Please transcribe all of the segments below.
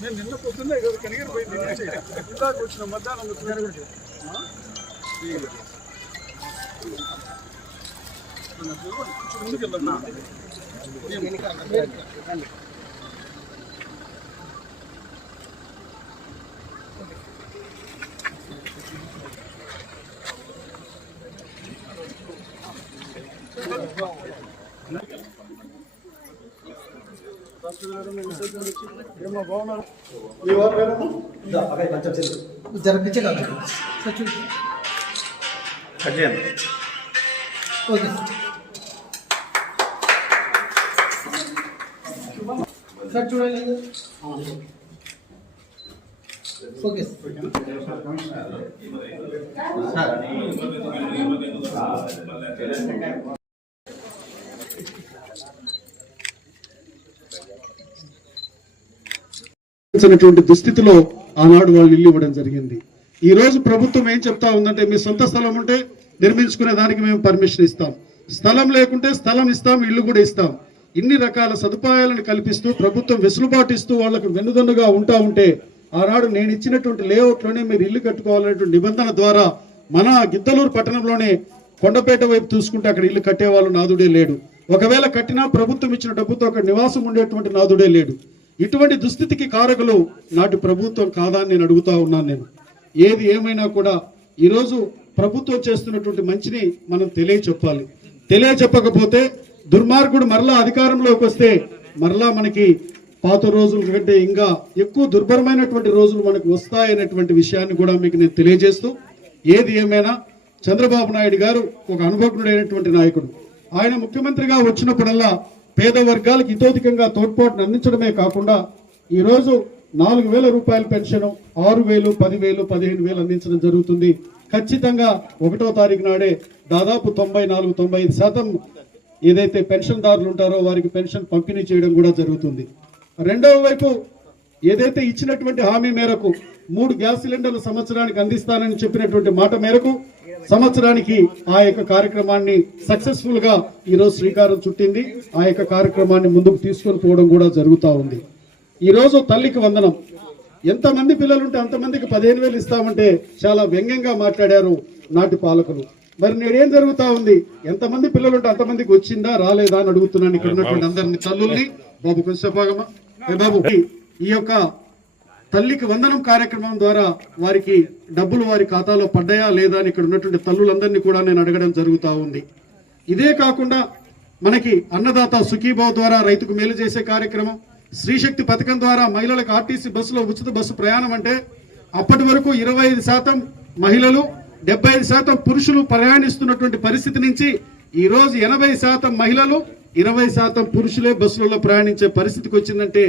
నేను నిన్న పొద్దున్నే కదా కనిగిరిపోయింది ఇందాక వచ్చిన మధ్యాహ్నం ముందుకెళ్ళన్నా బాగున్నారు ఓకే సార్ చూడండి ఓకే దుస్థితిలో ఆనాడు వాళ్ళు ఇల్లు ఇవ్వడం జరిగింది. ఈ రోజు ప్రభుత్వం ఏం చెప్తా ఉందంటే మీ సొంత స్థలం ఉంటే నిర్మించుకునే దానికి మేము పర్మిషన్ ఇస్తాం, స్థలం లేకుంటే స్థలం ఇస్తాం, ఇల్లు కూడా ఇస్తాం. ఇన్ని రకాల సదుపాయాలను కల్పిస్తూ ప్రభుత్వం వెసులుబాటు ఇస్తూ వాళ్లకు వెన్నుదన్నుగా ఉంటా ఉంటే ఆనాడు నేను ఇచ్చినటువంటి లేఅవుట్లోనే మీరు ఇల్లు కట్టుకోవాలనేటువంటి నిబంధన ద్వారా మన గిద్దలూరు పట్టణంలోనే కొండపేట వైపు చూసుకుంటే అక్కడ ఇల్లు కట్టేవాళ్ళు నాదుడే లేడు. ఒకవేళ కట్టినా ప్రభుత్వం ఇచ్చిన డబ్బుతో అక్కడ నివాసం ఉండేటువంటి నాదుడే లేడు. ఇటువంటి దుస్థితికి కారకులు నాటి ప్రభుత్వం కాదా అని నేను అడుగుతా ఉన్నాను. నేను ఏది ఏమైనా కూడా ఈరోజు ప్రభుత్వం చేస్తున్నటువంటి మంచిని మనం తెలియచెప్పాలి. తెలియచెప్పకపోతే దుర్మార్గుడు మరలా అధికారంలోకి వస్తే మరలా మనకి పాత రోజుల కంటే ఇంకా ఎక్కువ దుర్భరమైనటువంటి రోజులు మనకు వస్తాయనేటువంటి విషయాన్ని కూడా మీకు నేను తెలియజేస్తూ, ఏది ఏమైనా చంద్రబాబు నాయుడు గారు ఒక అనుభవజ్ఞుడైనటువంటి నాయకుడు. ఆయన ముఖ్యమంత్రిగా వచ్చినప్పుడల్లా పేద వర్గాలకు ఇతోధికంగా తోడ్పాటును అందించడమే కాకుండా ఈరోజు 4,000 రూపాయల పెన్షన్ 6,000, 10,000, 15,000 అందించడం జరుగుతుంది. ఖచ్చితంగా 1వ తారీఖు నాడే దాదాపు 94-95% ఏదైతే పెన్షన్దారులు ఉంటారో వారికి పెన్షన్ పంపిణీ చేయడం కూడా జరుగుతుంది. రెండవ వైపు ఏదైతే ఇచ్చినటువంటి హామీ మేరకు 3 గ్యాస్ సిలిండర్లు సంవత్సరానికి అందిస్తానని చెప్పినటువంటి మాట మేరకు సంవత్సరానికి ఆ యొక్క కార్యక్రమాన్ని సక్సెస్ఫుల్ గా ఈరోజు శ్రీకారం చుట్టింది. ఆ యొక్క కార్యక్రమాన్ని ముందుకు తీసుకొని పోవడం కూడా జరుగుతూ ఉంది. ఈరోజు తల్లికి వందనం, ఎంతమంది పిల్లలుంటే అంతమందికి 15,000 ఇస్తామంటే చాలా వ్యంగ్యంగా మాట్లాడారు నాటి పాలకులు. మరి నేనేం జరుగుతా ఉంది, ఎంతమంది పిల్లలుంటే అంతమందికి వచ్చిందా రాలేదా అని అడుగుతున్నాను ఇక్కడ ఉన్నటువంటి అందరినీ తల్లుల్ని. బాబు కొంచెం బాబు, ఈ యొక్క తల్లికి వందనం కార్యక్రమం ద్వారా వారికి డబ్బులు వారి ఖాతాలో పడ్డాయా లేదా అని ఇక్కడ ఉన్నటువంటి తల్లులందరినీ కూడా నేను అడగడం జరుగుతూ ఉంది. ఇదే కాకుండా మనకి అన్నదాత సుఖీభావ్ ద్వారా రైతుకు మేలు చేసే కార్యక్రమం, స్త్రీశక్తి పథకం ద్వారా మహిళలకు ఆర్టీసీ బస్సులో ఉచిత బస్సు ప్రయాణం అంటే అప్పటి వరకు 25% మహిళలు 75% పురుషులు ప్రయాణిస్తున్నటువంటి పరిస్థితి నుంచి ఈ రోజు 80% మహిళలు 20% పురుషులే బస్సులలో ప్రయాణించే పరిస్థితికి వచ్చిందంటే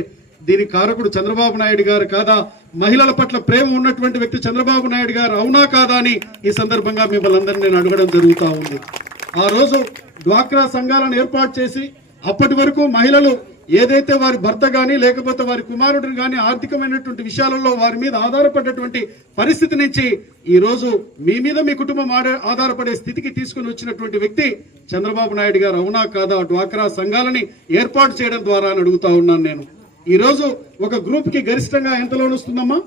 దీనికి కారకుడు చంద్రబాబు నాయుడు గారు కాదా? మహిళల పట్ల ప్రేమ ఉన్నటువంటి వ్యక్తి చంద్రబాబు నాయుడు గారు అవునా కాదా అని ఈ సందర్భంగా మిమ్మల్ని అందరినీ నేను అడగడం జరుగుతూ ఉంది. ఆ రోజు డ్వాక్రా సంఘాలను ఏర్పాటు చేసి అప్పటి వరకు మహిళలు ఏదైతే వారి భర్త గాని లేకపోతే వారి కుమారుడిని గాని ఆర్థికమైనటువంటి విషయాలలో వారి మీద ఆధారపడేటువంటి పరిస్థితి నుంచి ఈ రోజు మీ మీద మీ కుటుంబం ఆధారపడే స్థితికి తీసుకుని వచ్చినటువంటి వ్యక్తి చంద్రబాబు నాయుడు గారు అవునా కాదా? డ్వాక్రా సంఘాలని ఏర్పాటు చేయడం ద్వారా అని అడుగుతా ఉన్నాను నేను. ఈ రోజు ఒక గ్రూప్ కి గరిష్టంగా ఎంత లోన్ వస్తుందమ్మా?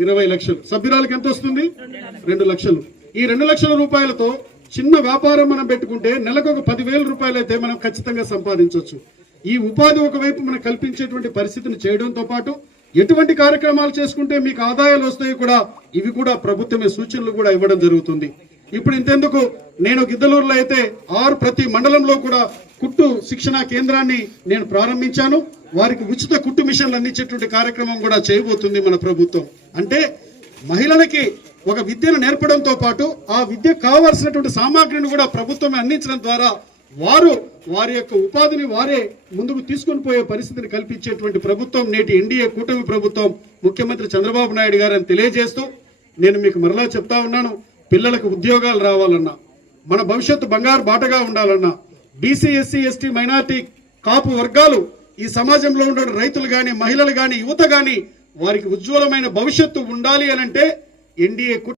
20 లక్షలు. సభ్యురాలకు ఎంత వస్తుంది? 2 లక్షలు. ఈ 2 లక్షల రూపాయలతో చిన్న వ్యాపారం మనం పెట్టుకుంటే నెలకు ఒక 10,000 రూపాయలు అయితే మనం ఖచ్చితంగా సంపాదించవచ్చు. ఈ ఉపాధి ఒకవైపు మనం కల్పించేటువంటి పరిస్థితిని చేయడంతో పాటు ఎటువంటి కార్యక్రమాలు చేసుకుంటే మీకు ఆదాయాలు వస్తాయి కూడా ఇవి కూడా ప్రభుత్వమే సూచనలు కూడా ఇవ్వడం జరుగుతుంది. ఇప్పుడు ఇంతెందుకు, నేను గిద్దలూరులో అయితే ప్రతి మండలంలో కూడా కుట్టు శిక్షణా కేంద్రాన్ని నేను ప్రారంభించాను. వారికి ఉచిత కుట్టు మిషన్లు అందించేటువంటి కార్యక్రమం కూడా చేయబోతుంది మన ప్రభుత్వం. అంటే మహిళలకి ఒక విద్యను నేర్పడంతో పాటు ఆ విద్య కావాల్సినటువంటి సామాగ్రిని కూడా ప్రభుత్వమే అందించడం ద్వారా వారి యొక్క ఉపాధిని వారే ముందుకు తీసుకొని పోయే పరిస్థితిని కల్పించేటువంటి ప్రభుత్వం నేటి ఎన్డీఏ కూటమి ప్రభుత్వం, ముఖ్యమంత్రి చంద్రబాబు నాయుడు గారు అని తెలియజేస్తూ నేను మీకు మరలా చెప్తా ఉన్నాను, పిల్లలకు ఉద్యోగాలు రావాలన్నా, మన భవిష్యత్తు బంగారు బాటగా ఉండాలన్నా, బీసీ ఎస్సీ ఎస్టీ మైనార్టీ కాపు వర్గాలు ఈ సమాజంలో ఉండే రైతులు గాని మహిళలు గాని యువత గాని వారికి ఉజ్వలమైన భవిష్యత్తు ఉండాలి అనంటే ఎన్డీఏ